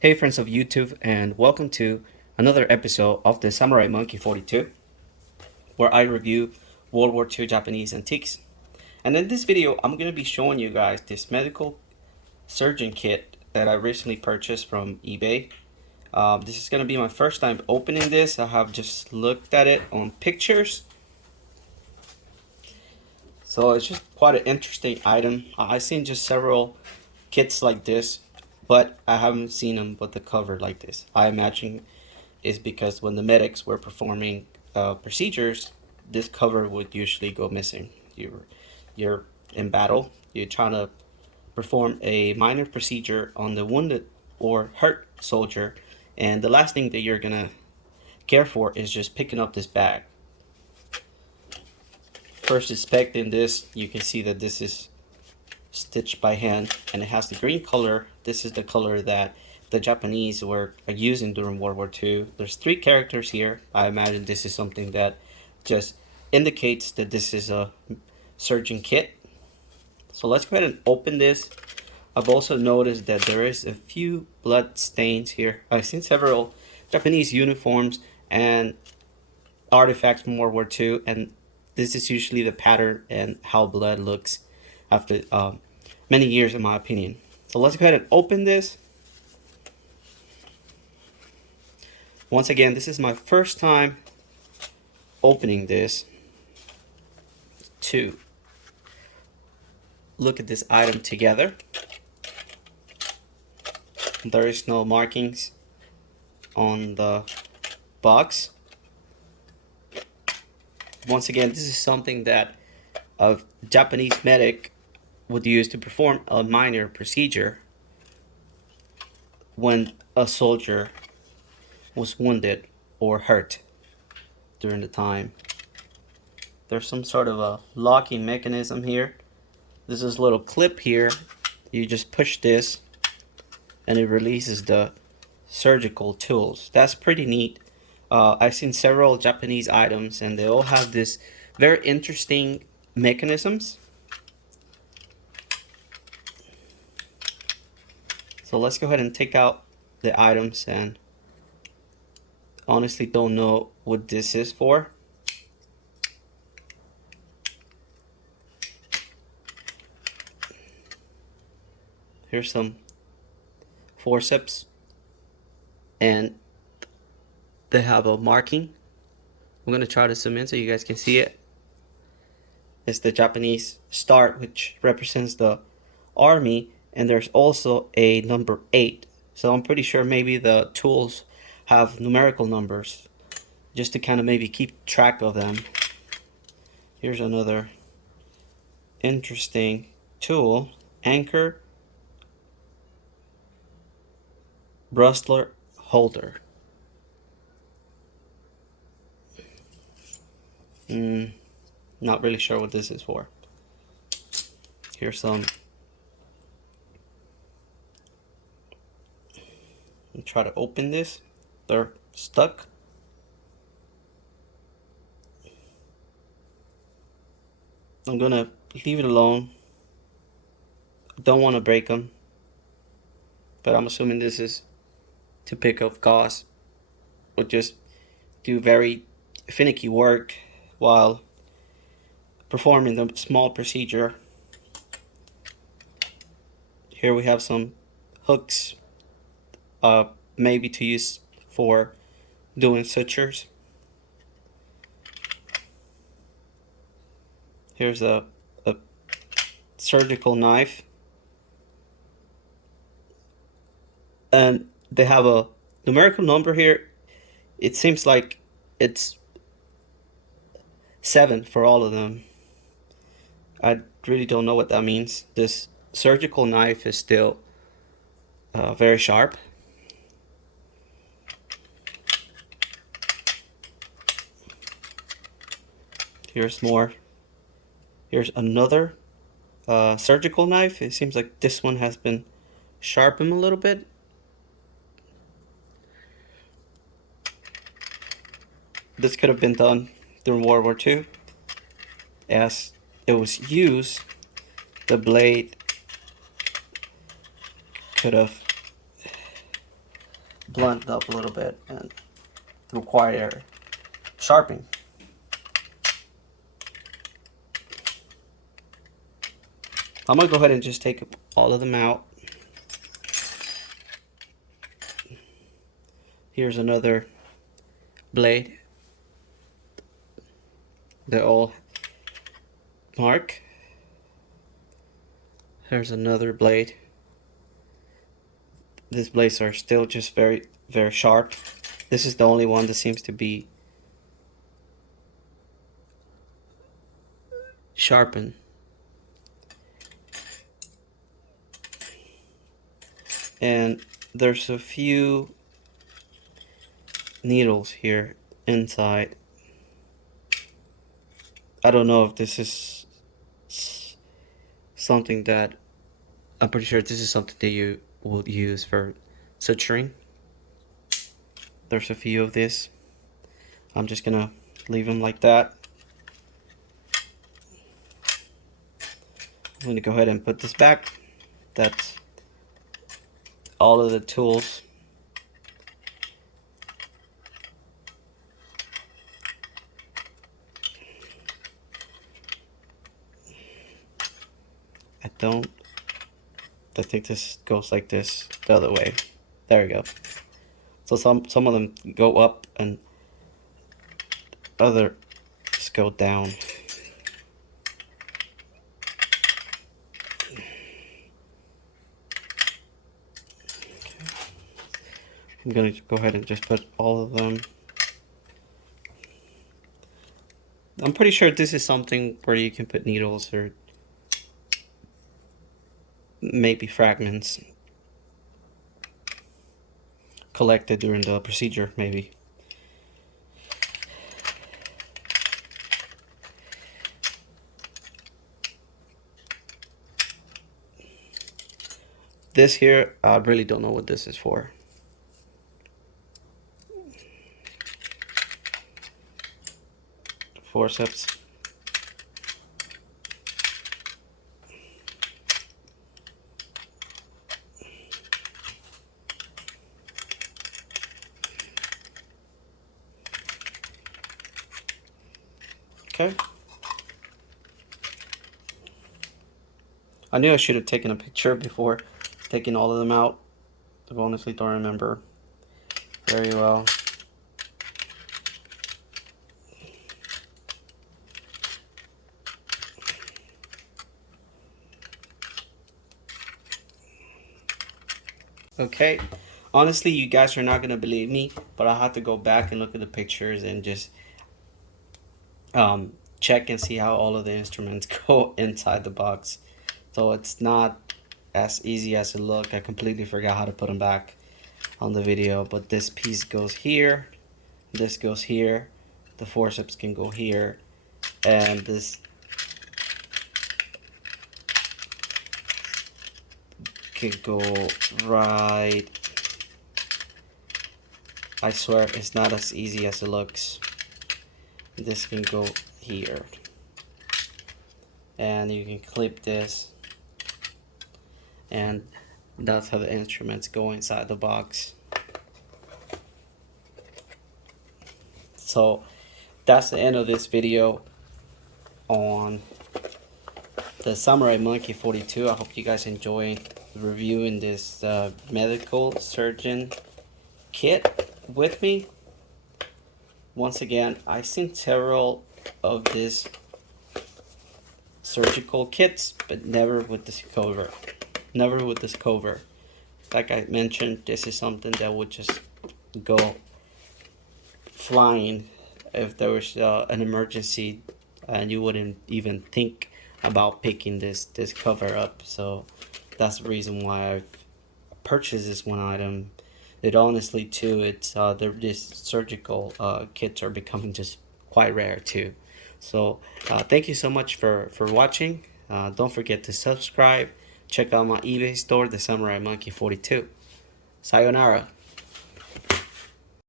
Hey friends of YouTube, and welcome to another episode of the Samurai Monkey 42, where I review World War II Japanese antiques. And in this video, I'm going to be showing you guys this medical surgeon kit that I recently purchased from eBay. This is going to be my first time opening this. I have just looked at it on pictures. So it's just quite an interesting item. I've seen just several kits like this, but I haven't seen them with the cover like this. I imagine is because when the medics were performing procedures, this cover would usually go missing. You're in battle. You're trying to perform a minor procedure on the wounded or hurt soldier, and the last thing that you're gonna care for is just picking up this bag. First inspecting this, you can see that this is stitched by hand and it has the green color. This is the color that the Japanese were using during World War II. There's 3 characters here. I imagine this is something that just indicates that this is a surgeon kit. So let's go ahead and open this. I've also noticed that there is a few blood stains here. I've seen several Japanese uniforms and artifacts from World War II, and this is usually the pattern and how blood looks after many years, in my opinion. So let's go ahead and open this. Once again, this is my first time opening this to look at this item together. There is no markings on the box. Once again, this is something that a Japanese medic would use to perform a minor procedure when a soldier was wounded or hurt during the time. There's some sort of a locking mechanism here. There's this little clip here. You just push this and it releases the surgical tools. That's pretty neat. I've seen several Japanese items and they all have this very interesting mechanisms. So let's go ahead and take out the items, and honestly don't know what this is for. Here's some forceps and they have a marking. I'm going to try to zoom in so you guys can see it. It's the Japanese star, which represents the army, and there's also a number 8. So I'm pretty sure maybe the tools have numerical numbers just to kind of maybe keep track of them. Here's another interesting tool, anchor brustler holder. Not really sure what this is for. Here's some. Try to open this. They're stuck. I'm gonna leave it alone. Don't want to break them, but I'm assuming this is to pick up gauze or just do very finicky work while performing the small procedure. Here we have some hooks, maybe to use for doing sutures. Here's a surgical knife, and they have a numerical number here. It seems like it's 7 for all of them. I really don't know what that means. This surgical knife is still very sharp. Here's more. Here's another surgical knife. It seems like this one has been sharpened a little bit. This could have been done during World War II. As it was used, the blade could have blunt up a little bit and require sharpening. I'm gonna go ahead and just take all of them out. Here's another blade. They're all marked. Here's another blade. These blades are still just very, very sharp. This is the only one that seems to be sharpened. And there's a few needles here inside. I don't know if this is something that, I'm pretty sure this is something that you will use for suturing. There's a few of this. I'm just gonna leave them like that. I'm gonna go ahead and put this back. That's all of the tools. I think this goes like this the other way. There we go. So some of them go up and others go down. I'm gonna go ahead and just put all of them. I'm pretty sure this is something where you can put needles or maybe fragments collected during the procedure, maybe. This here, I really don't know what this is for. Forceps. Okay. I knew I should have taken a picture before taking all of them out. I honestly don't remember very well. Okay, honestly, you guys are not gonna believe me, but I have to go back and look at the pictures and just check and see how all of the instruments go inside the box. So it's not as easy as it looked. I completely forgot how to put them back on the video, but this piece goes here, this goes here, the forceps can go here, and this can go right. I swear it's not as easy as it looks. This can go here, and you can clip this, and that's how the instruments go inside the box. So that's the end of this video on the Samurai Monkey 42. I hope you guys enjoyed reviewing this medical surgeon kit with me. Once again, I've seen several of these surgical kits, but never with this cover. Never with this cover. Like I mentioned, this is something that would just go flying if there was an emergency, and you wouldn't even think about picking this cover up. So that's the reason why I've purchased this one item. It honestly too, it's this surgical kits are becoming just quite rare too. So thank you so much for watching. Don't forget to subscribe. Check out my eBay store, the Samurai Monkey 42. Sayonara.